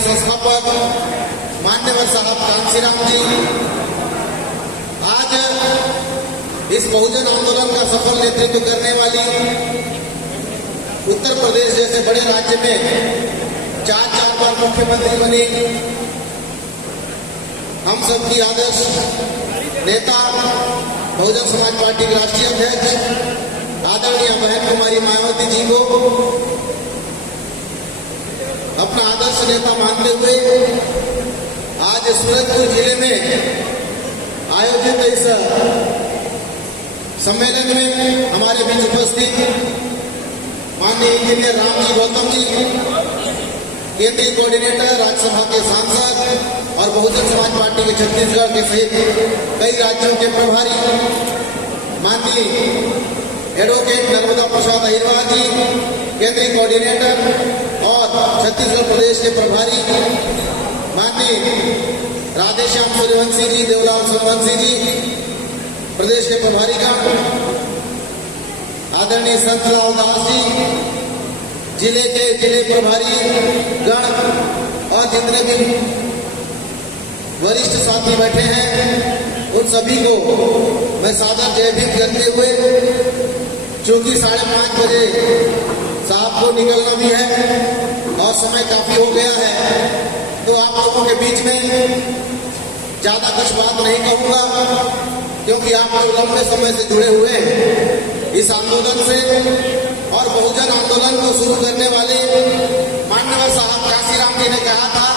के संस्थापक मान्यवर साहब कांशीराम जी आज इस बहुजन आंदोलन का सफल नेतृत्व करने वाली उत्तर प्रदेश जैसे बड़े राज्य में चार बार मुख्यमंत्री बनी हम सबकी आदर्श नेता बहुजन समाज पार्टी के राष्ट्रीय अध्यक्ष आदरणीय बहन कुमारी मायावती जी को अपना आदर्श नेता मानते हुए आज सूरजपुर जिले में आयोजित इस सम्मेलन में हमारे बीच उपस्थित माननीय इंजीनियर रामजी गौतम जी, केंद्रीय कोऑर्डिनेटर, राज्यसभा के सांसद और बहुजन समाज पार्टी के छत्तीसगढ़ के सहित कई राज्यों के प्रभारी माननीय एडवोकेट नर्मदा प्रसाद अहिरवार जी, केंद्रीय कोऑर्डिनेटर और छत्तीसगढ़ प्रदेश के प्रभारी माननीय राधेश्याम सूर्यवंशी जी, देवलाल सूर्यवंशी जी, प्रदेश के प्रभारी का आदरणीय संतलाल दास जी, जिले के जिले प्रभारी गण और जितने भी वरिष्ठ साथी बैठे हैं उन सभी को मैं सादर जय भीम करते हुए, चूंकि 5:30 बजे साहब को निकलना भी है और समय काफी हो गया है, तो आप लोगों के बीच में ज्यादा कुछ बात नहीं कहूंगा, क्योंकि आप लोग लंबे समय से जुड़े हुए हैं इस आंदोलन से। और बहुजन आंदोलन को शुरू करने वाले मान्यवर साहब कांशीराम जी ने कहा था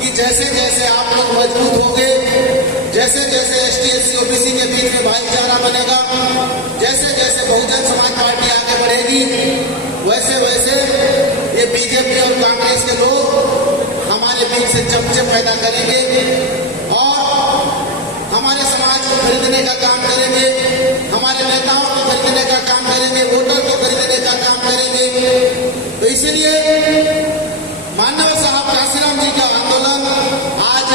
कि जैसे जैसे आप लोग मजबूत होंगे, जैसे जैसे एसटी एससी ओबीसी के बीच में भाईचारा बनेगा, जैसे जैसे बहुजन समाज पार्टी आगे बढ़ेगी, वैसे वैसे ये बीजेपी और कांग्रेस के लोग हमारे बीच से चमचे पैदा करेंगे और हमारे समाज को खरीदने का काम करेंगे, हमारे नेताओं को खरीदने का काम करेंगे, वोटर को खरीदने का काम करेंगे। तो इसलिए माननीय साहब कांशीराम जी का आंदोलन आज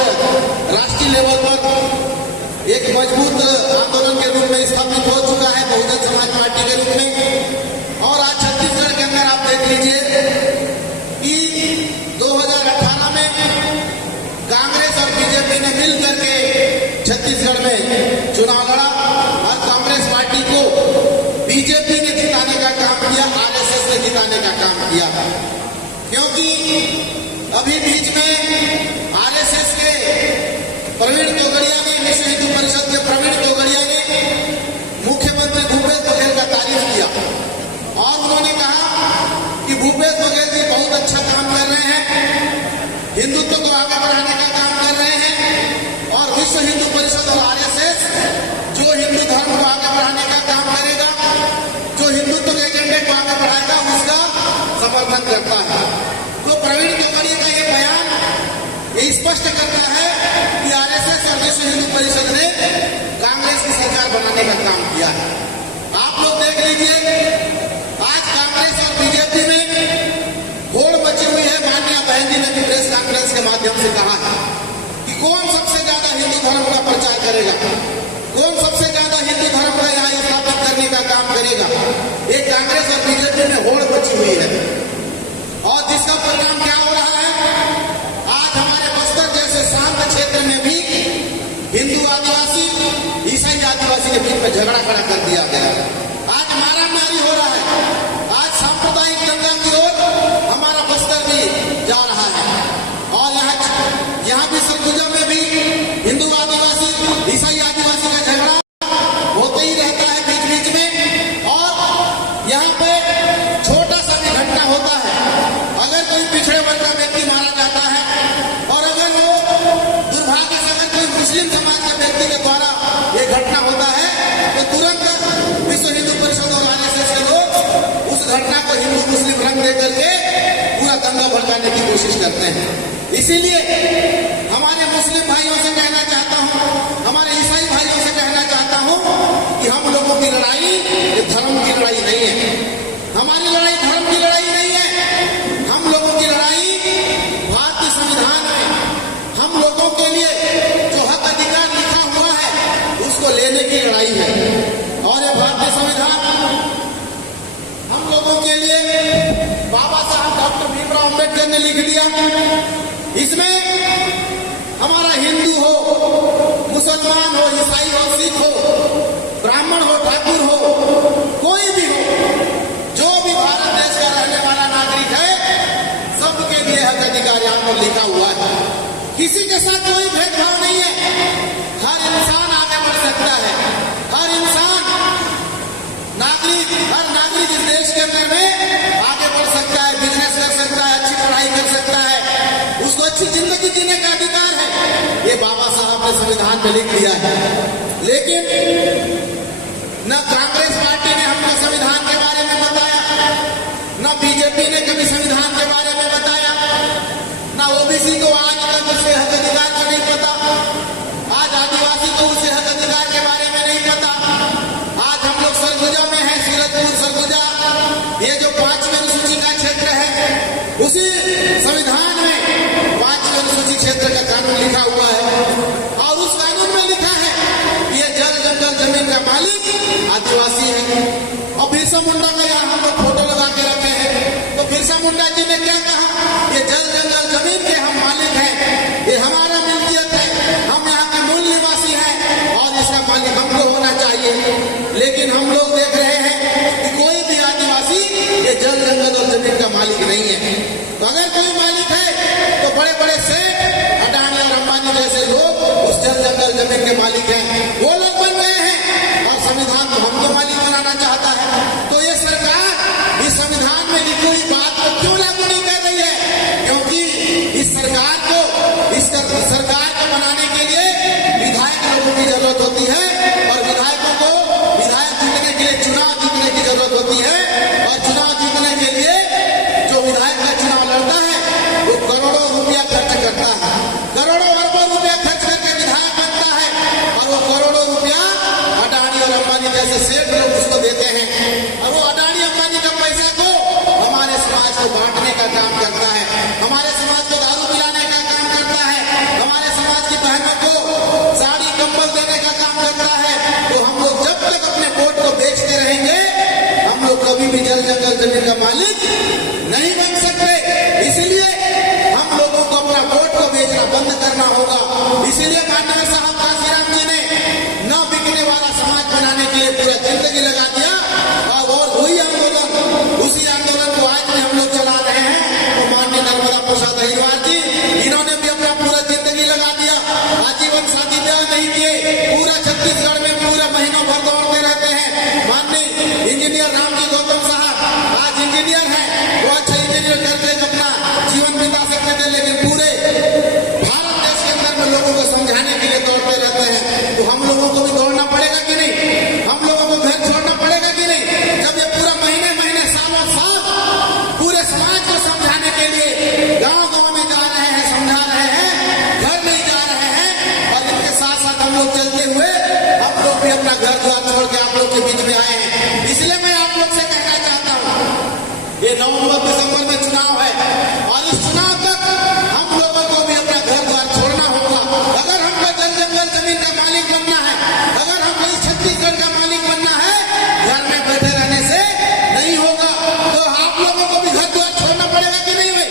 राष्ट्रीय लेवल पर एक मजबूत आंदोलन के रूप में स्थापित हो चुका है बहुजन समाज पार्टी के रूप में। और आज छत्तीसगढ़ के अंदर आप देख लीजिए कि 2018 में कांग्रेस और बीजेपी ने मिल करके छत्तीसगढ़ में चुनाव लड़ा और कांग्रेस पार्टी को बीजेपी ने जिताने का काम किया, आरएसएस ने जिताने का काम किया। क्योंकि अभी बीच में आरएसएस के प्रवीण तोगड़िया ने, विश्व हिंदू परिषद के प्रवीण तोगड़िया ने मुख्यमंत्री भूपेश बघेल का तारीफ किया और उन्होंने कहा कि भूपेश बघेल जी बहुत अच्छा काम कर रहे हैं, हिंदुत्व को आगे बढ़ाने का काम कर रहे हैं और विश्व हिंदू परिषद और आरएसएस जो हिंदू धर्म को आगे बढ़ाने का काम करेगा, जो हिंदुत्व के एजेंडे को आगे बढ़ाएगा, उसका समर्थन करता है। तो प्रवीण तोगड़िया का ये बयान ये स्पष्ट करता है कि आरएसएस और विश्व हिंदू परिषद ने कांग्रेस की सरकार बनाने का काम किया है। आप लोग देख लीजिए आज कांग्रेस और बीजेपी में होड़ मची हुई है। माननीय बहन जी ने प्रेस कॉन्फ्रेंस के माध्यम से कहा है कि कौन सबसे ज्यादा हिंदू धर्म का प्रचार करेगा, कौन सबसे ज्यादा हिंदू धर्म का यहाँ स्थापित करने का काम करेगा। ये कांग्रेस और बीजेपी में होड़ मची हुई है और जिसका परिणाम क्या हो रहा है, आज हमारे बस्तर जैसे शांत क्षेत्र में भी हिंदू आदिवासी, ईसाई आदिवासी के बीच में झगड़ा खड़ा कर दिया गया। आज मारामारी हो रहा है, आज सांप्रदायिक दंगा की ओर हमारा बस्तर भी जा रहा है और यहाँ भी सरगुजा में भी हिंदू आदिवासी, ईसाई आदिवासी का झगड़ा होते ही रहता है बीच बीच में। और यहाँ पे छोटा सा भी घटना होता है, अगर कोई पिछड़े वर्ग का व्यक्ति मारा जाता है और अगर वो दुर्भाग्य से अगर कोई मुस्लिम समाज के व्यक्ति के द्वारा ये घटना होता है तो तुरंत विश्व हिंदू परिषद और आरएसएस के लोग उस घटना को हिंदू मुस्लिम रंग दे करके पूरा दंगा भड़काने की कोशिश करते हैं। इसीलिए हमारे मुस्लिम भाइयों से कहना चाहता हूं, हमारे ईसाई भाइयों से कहना चाहता हूं कि हम लोगों की लड़ाई ये धर्म की लड़ाई नहीं है, हमारी लड़ाई धर्म की लड़ाई नहीं है। हम लोगों की लड़ाई भारतीय संविधान में हम लोगों के लिए जो हक अधिकार लिखा हुआ है उसको लेने की लड़ाई है। और ये भारतीय संविधान हम लोगों के लिए बाबा साहब डॉक्टर भीमराव अम्बेडकर ने लिख दिया इसमें हमारा हिंदू हो, मुसलमान हो, ईसाई हो, सिख हो, ब्राह्मण हो, ठाकुर हो, कोई भी हो, जो भी भारत देश का रहने वाला नागरिक है, सबके लिए हक अधिकार यहाँ पर लिखा हुआ है। किसी के साथ कोई भेदभाव नहीं है। हर इंसान आगे बढ़ सकता है। हर इंसान हर नागरिक इस देश के अंदर में आगे बढ़ सकता है, बिजनेस कर सकता है, अच्छी पढ़ाई कर सकता है, उसको अच्छी जिंदगी जीने का अधिकार है। ये बाबा साहब ने संविधान में लिख दिया है। लेकिन न कांग्रेस पार्टी ने हमको संविधान के बारे में बताया, न बीजेपी ने कभी संविधान के बारे में बताया, न ओबीसी को आज तक उसके हक अधिकार का नहीं पता, आज आदिवासी को उसके हक अधिकार के बारे में नहीं पता। आज हम लोग सरगुजा में हैं, सीरतपुर सरगुजा, ये जो 5वीं अनुसूची का क्षेत्र है, उसी संविधान में 5वीं अनुसूची क्षेत्र का कानून लिखा हुआ है और उस कानून में लिखा है कि ये जल जंगल जमीन का मालिक आदिवासी है। और बिरसा मुंडा का यहाँ हम लोग फोटो लगा के रखे हैं, तो बिरसा मुंडा जी ने क्या कहा, ये जल जंगल जमीन के हम मालिक हैं, ये हमारा मिल्कियत है, हम यहाँ के मूल निवासी हैं और इसका मालिक हमको होना चाहिए। लेकिन हम लोग देख रहे हैं कि कोई भी आदिवासी ये जल जंगल और जमीन का मालिक नहीं है। तो अगर कोई मालिक है तो बड़े बड़े सेठ, अडानी और अंबानी जैसे लोग उस जल जंगल जमीन के मालिक हैं, वो लोग बन गए हैं और संविधान तो हमको मालिक बनाना चाहता है। तो ये सरकार इस संविधान में लिखी हुई बात को क्यों लागू नहीं कर रही है? क्योंकि इस सरकार को बनाने के लिए विधायक लोगों की जरूरत होती है और विधायकों को विधायक जीतने के लिए चुनाव जीतने की जरूरत होती है। और चुनाव जीतने के लिए जो विधायक का चुनाव लड़ता है वो करोड़ों रुपया खर्च करता है, करोड़ों अरबों रुपया खर्च करके विधायक बनता है और वो करोड़ों रुपया अडानी और अंबानी जैसे सेठ लोग उसको देते हैं और वो अडानी अंबानी का पैसा को हमारे समाज को बांटने का काम करता है, हमारे समाज को दारू पिलाने का काम करता है, हमारे समाज की बहनों को साड़ी कंबल देने का काम करता है। तो हम लोग जब तक अपने वोट को बेचते रहेंगे, हम लोग कभी भी जल जंगल जमीन का मालिक नहीं बन सकते। इसलिए हम लोगों को अपना वोट को बेचना बंद करना होगा। इसीलिए माननीय साहब काशीराम जी ने न बिकने वाला समाज बनाने के लिए पूरा जिंदगी लगा दिया और वही आंदोलन, उसी आंदोलन को आज भी हम लोग चला रहे हैं। तो माननीय नर्मदा प्रसाद अहिरवार जी, इन्होंने भी अपना पूरा जिंदगी लगा दिया, आजीवन शादी ब्याह नहीं किए, पूरा छत्तीसगढ़ में पूरा महीनों भर दौड़ते रहते हैं। माननीय इंजीनियर रामजी गौतम साहब आज इंजीनियर हैं, वो अच्छे इंजीनियर करके अपना जीवन बिता सकते थे, लेकिन पूरे भारत देश के अंदर में लोगों को समझाने के लिए दौड़ते रहते हैं। तो हम लोगों को भी दौड़ना पड़ेगा कि नहीं? हम लोगों को घर छोड़ना पड़ेगा कि नहीं? जब ये पूरा महीने महीने सालों साल पूरे समाज को समझाने के लिए गांव गांव में जा रहे हैं, समझा रहे हैं, घर नहीं जा रहे हैं और इनके साथ साथ हम लोग चलते हुए हम लोग भी अपना घर द्वार छोड़ के आप लोग के बीच में आए हैं। इसलिए मैं आप लोग से कहना चाहता हूँ, ये नवंबर दिसंबर में चुनाव है और इस चुनाव तक हम लोगों को भी अपना घर द्वार छोड़ना होगा। अगर हमको जल जंगल जमीन का मालिक बनना है, अगर हमको इस छत्तीसगढ़ का मालिक बनना है, घर में बैठे रहने से नहीं होगा। तो आप लोगों को भी घर द्वार छोड़ना पड़ेगा कि नहीं भाई?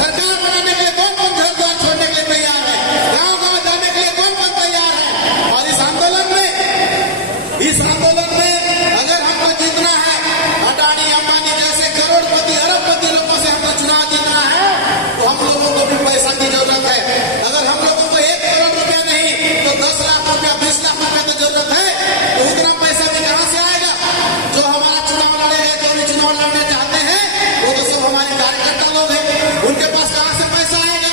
सरकार बनाने के लिए कौन कौन घर द्वार छोड़ने के लिए तैयार है? गांव गांव जाने के लिए कौन कौन तैयार है? और इस आंदोलन में अगर हमको जीतना है, अडानी अंबानी जैसे करोड़पति अरबपति लोगों से हमको चुनाव जीतना है, तो हम लोगों को भी पैसा की जरूरत है। अगर हम लोगों को 1 करोड़ रुपया नहीं तो 10 लाख रुपया, 20 लाख रुपया की जरूरत है, तो उतना पैसा भी कहां से आएगा? जो हमारा चुनाव लड़ेगा, जो भी चुनाव लड़ने चाहते हैं, वो तो सब हमारे कार्यकर्ता लोग हैं, उनके पास कहां से पैसा आएगा?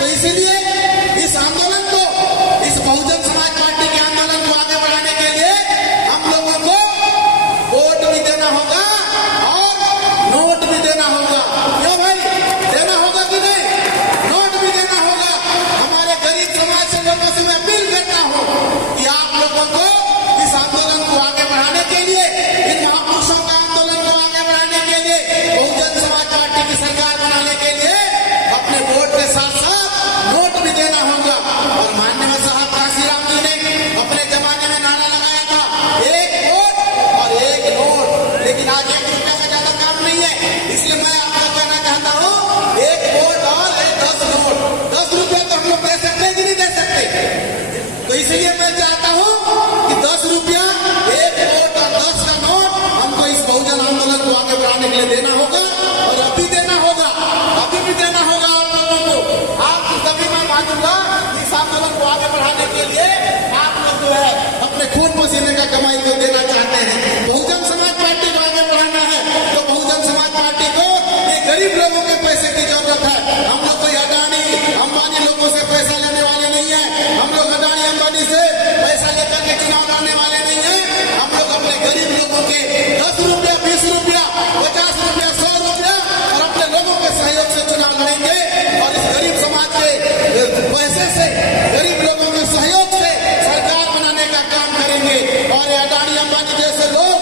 तो इसीलिए इस आंदोलन को, इस बहुजन समाज पार्टी के आंदोलन को आगे बढ़ाने के लिए हम लोगों को कमाई को देना चाहते हैं। बहुजन समाज पार्टी को आगे बढ़ाना है तो बहुजन समाज पार्टी को ये गरीब लोगों के पैसे की जरूरत है। हम लोग कोई अडानी अंबानी लोगों से पैसा लेने वाले नहीं है। हम लोग अडानी अंबानी से पैसा लेकर के चुनाव लड़ने वाले नहीं है। हम लोग अपने गरीब लोगों के 10 रुपया 20 रुपया 50 रुपया 100 रुपया और अपने लोगों के सहयोग से चुनाव लड़ेंगे और इस गरीब समाज के पैसे से गरीब लोगों के सहयोग से सरकार बनाने का काम करेंगे। और ये अडानी अंबानी जैसे लोग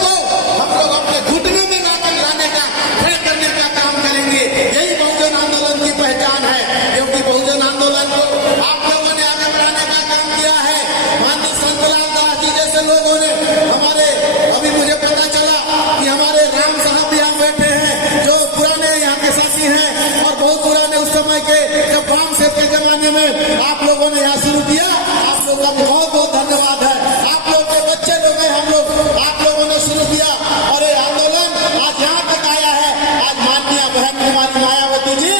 को हम लोग अपने घुटनों में लाने का खड़े करने का काम करेंगे। यही बहुजन आंदोलन की पहचान है, क्योंकि बहुजन आंदोलन को आप लोगों ने आगे बढ़ाने का काम किया है। माननीय संतलाल दास जी जैसे लोगों ने हमारे, अभी मुझे पता चला कि हमारे राम साहब यहाँ बैठे हैं जो पुराने यहाँ के साथी हैं और बहुत पुराने उस समय के जब वाम सेब के जमाने में आप लोगों ने यहाँ शुरू किया। आप लोगों का बहुत बहुत धन्यवाद है। आप लोग के बच्चे लोग हैं, हम लोग आप लोगों ने शुरू किया और ये आंदोलन आज यहाँ तक आया है। आज माननीय बहन कुमारी मायावती जी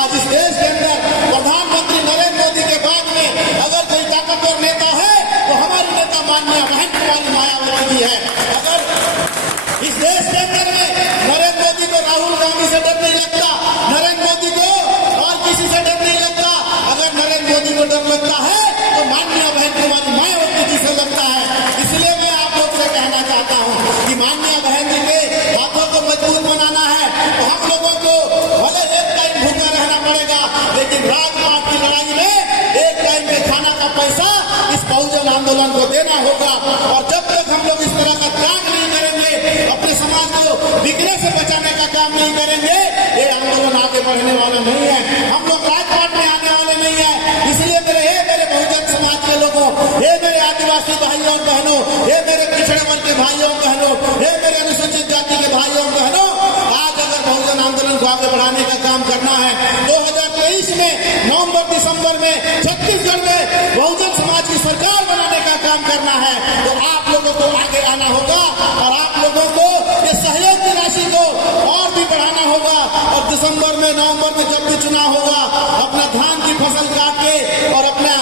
आज इस देश के अंदर प्रधानमंत्री नरेंद्र मोदी के बाद में अगर कोई ताकतवर नेता है तो हमारी नेता माननीय बहन कुमारी मायावती जी है। अगर इस देश के अंदर में नरेंद्र मोदी को राहुल गांधी से डर नहीं लगता, नरेंद्र मोदी को और किसी से डर नहीं लगता। अगर नरेंद्र मोदी को डर लगता है तो माननीय बहन कुमारी मायावती जी से लगता है। इसलिए मैं आप लोग से कहना चाहता हूँ कि माननीय बहन जी के हाथों को मजबूत बनाना है तो हम लोगों को भले एक टाइम भूखा रहना पड़ेगा, लेकिन राजपाट की लड़ाई में एक टाइम के खाना का पैसा इस बहुजन आंदोलन को देना होगा। और जब तक हम लोग इस तरह का त्याग नहीं करेंगे, अपने समाज को बिगड़ने से बचाने का काम नहीं करेंगे, ये आंदोलन आगे बढ़ने वाला नहीं है। हम लोग राजपाट में आने वाले नहीं है। इसलिए मेरे बहुजन समाज के लोगों, हे मेरे आदिवासी भाइयों और बहनों, हे मेरे पिछड़े वर्ग के भाइयों और बहनों, हे मेरे अनुसूचित जाति के भाइयों और बहनों, आज अगर बहुजन आंदोलन को आगे बढ़ाने का काम करना है 2023 में नवंबर दिसंबर में छत्तीसगढ़ में बहुजन समाज की सरकार बनाने का काम करना है तो आप लोगों को आगे आना होगा और आप लोगों को ये सहयोग की राशि को और भी बढ़ाना होगा। और दिसंबर में नवंबर में जब भी चुनाव होगा, अपना धान की फसल काट के और अपना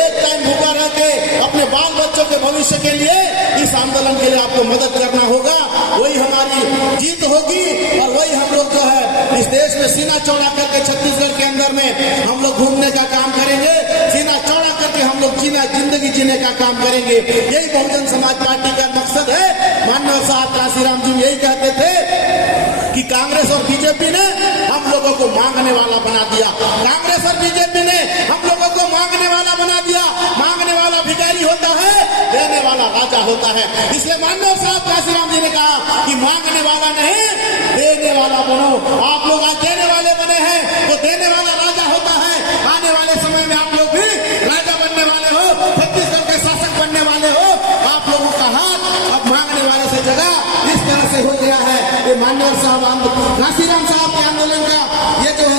एक टाइम भूखा रह के अपने बाल बच्चों के भविष्य के लिए इस आंदोलन के लिए आपको मदद करना होगा। वही हमारी जीत होगी और वही हम लोग जो है इस देश में सीना चौड़ा करके छत्तीसगढ़ के अंदर में हम लोग घूमने का काम करेंगे। सीना चौड़ा करके हम लोग जिंदगी जीने का काम करेंगे। यही बहुजन समाज पार्टी का मकसद है। माननीय साहब काशीराम जी यही कहते थे कि कांग्रेस और बीजेपी ने हम लोगों को मांगने वाला बना दिया। कांग्रेस और बीजेपी ने हम लोगों को मांगने वाला बना दिया। मांगने वाला भिखारी होता है, देने वाला राजा होता है। इसलिए माननीय साहब काशीराम जी ने कहा कि मांगने वाला नहीं, देने वाला बनो। आप लोग आज देने वाले बने हैं तो देने वाला राजा होता है। आने वाले समय में आप लोग भी राजा बनने वाले हो, छत्तीसगढ़ के शासक बनने वाले हो। आप लोगों का हाथ अब मांगने वाले से जगह इस तरह से हो गया है। ये माननीय साहब काशीराम साहब के आंदोलन का ये जो है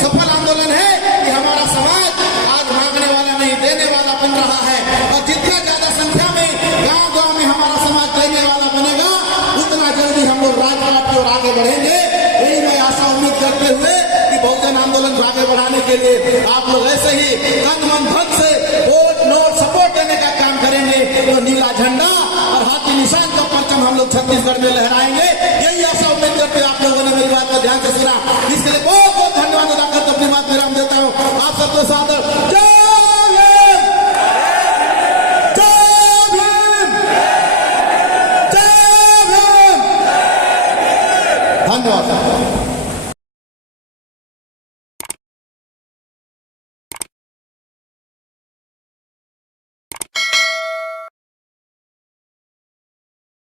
सफल आंदोलन है कि हमारा समाज आज मांगने वाला नहीं देने वाला बन रहा है। और जितना ज्यादा संख्या में गांव में हमारा समाज देने वाला बनेगा, उतना जल्दी हम लोग राजपाट की ओर आगे बढ़ेंगे। यही मैं आशा उम्मीद करते हुए कि बहुजन आंदोलन को आगे बढ़ाने के लिए आप लोग ऐसे ही तन मन धन से वोट नोट सपोर्ट देने का काम करेंगे तो नीला झंडा और हाथी निशान का परचम हम लोग छत्तीसगढ़ में लहराएंगे। यही आशा उम्मीद करते आप लोगों ने मेरी बात को ध्यान से सुना। इसके लिए बहुत बहुत धन्यवाद अदा करते अपनी बात विराम देता हूँ। आप सबके साथ